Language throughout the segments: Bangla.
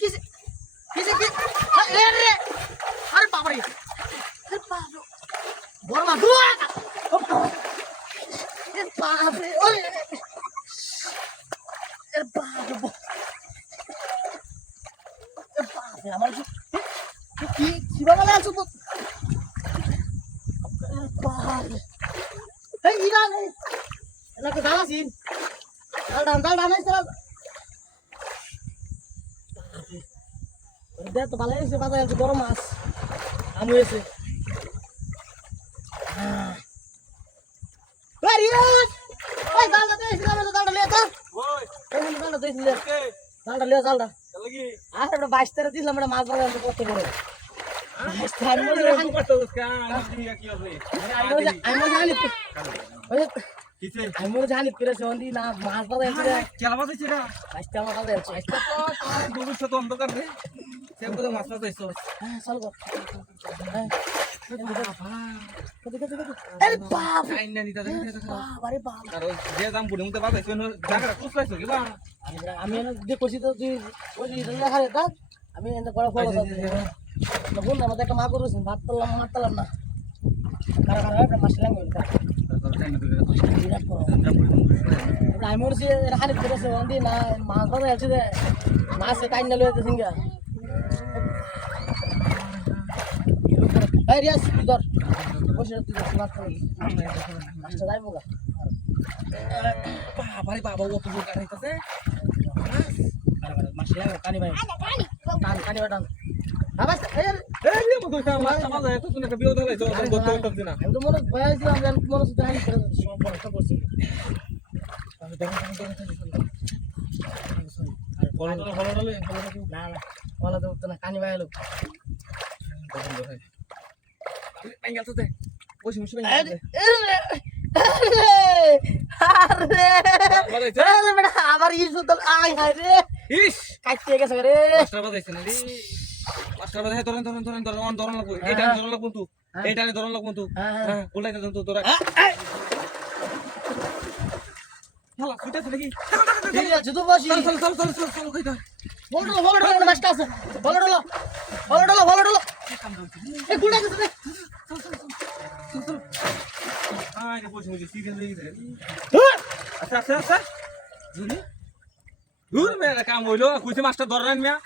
কিসে কিসে কি রে রে আরে বাবা রে আরে বাবা বড় মা দুয়া এ বাবা রে ওরে এ বাবা এ বাবা আমার কি কি বাবা লাগছো তো এ বাবা এই ইরা নে এলা তো দালাসিন দাল নাই সারা দে তো ভালো হয়েছে বাজারে আছে বড় মাছ আমু এসে ওই দালটা দে দালটা লিয়ে তো ওই দালটা দে দালটা লিয়ে দালটা লাগি আর আমরা 22 তারিখ দিলাম আমরা মাছ ধরে আনতে কষ্ট করে স্থান মধ্যে হান করতে উসকা আমি কি হবে আমি জানি ওই কিছে আমি জানি করে সন্ধি না মাছ ধরে আছে কেলা মাছ আছে না আজকে আমার কাছে আছে আজকে তো ভবিষ্যৎ অন্ধকার রে সেম করে মাছ ধরে আইছো হ্যাঁ চল গো হ্যাঁ আরে বাপ আইনা নিতা বাপ আরে বাপ আর যে দাম বুড়ি মতে বাপ আইছো জায়গা কুছাইছো কি বা আমি এনে দেখছি তো তুই ওই রেলা খারে তা আমি এনে বড় ফলো আছে না বল না আমাদের একটা মা করছ ভাত তলাম মারতালাম না কারা কারা একটা মাছ লাঙ্গ এটা আমি ওর সে রাখানি করেছে ওন্দি না মাছ ধরে আছে রে মাছ কাইনা লইতে সিঙ্গা এই রিয়াস ধর বসে তুই মাছ ধর মাছটা যাইবো গা বাবা রে বাবা ও তো জোর কাটাইতাছে মাছ লাগা কানি ভাই কানি বাটান আবার এই রে মতো মাছ মাছ যায় তো তুমি একটা বিয়ে ধরে তো গত করতে না আমি তো মনে ভয়াইছিলাম জান মনে সুতে হানি করে সব বড়টা করছি আমি দেখেন ভালো না না ভালো তো না কানি ভাই লোক Pengen tuh teh, bos musuh pengen. Aduh, bener, abar isu tuh, ay hari. Ish, kacau ya segera. Master apa sih nanti? Master apa sih? Turun lagu. Turun lagu tuh. Turun lagu tuh. Kulai tuh turun. Malah, kita lagi. Iya, jatuh bos. Sal kita. Boleh, mas kas. Boleh dulu. Eh, kulai tuh teh. Ah, ini bos musuh sih kan lagi deh. Asa. Dulu mereka kamu itu, aku sih master doran ya.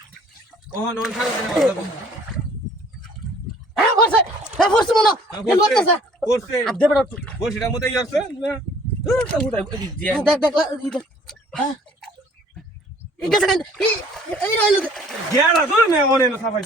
Oh, non salah. Bos mana? Yang bos sah. Bos. Abde berapa? Bos sudah mau tayar sah. Dek lah itu. Hah? Ini kan? Ini lah. Dia lah tuh, memang orang itu siapa?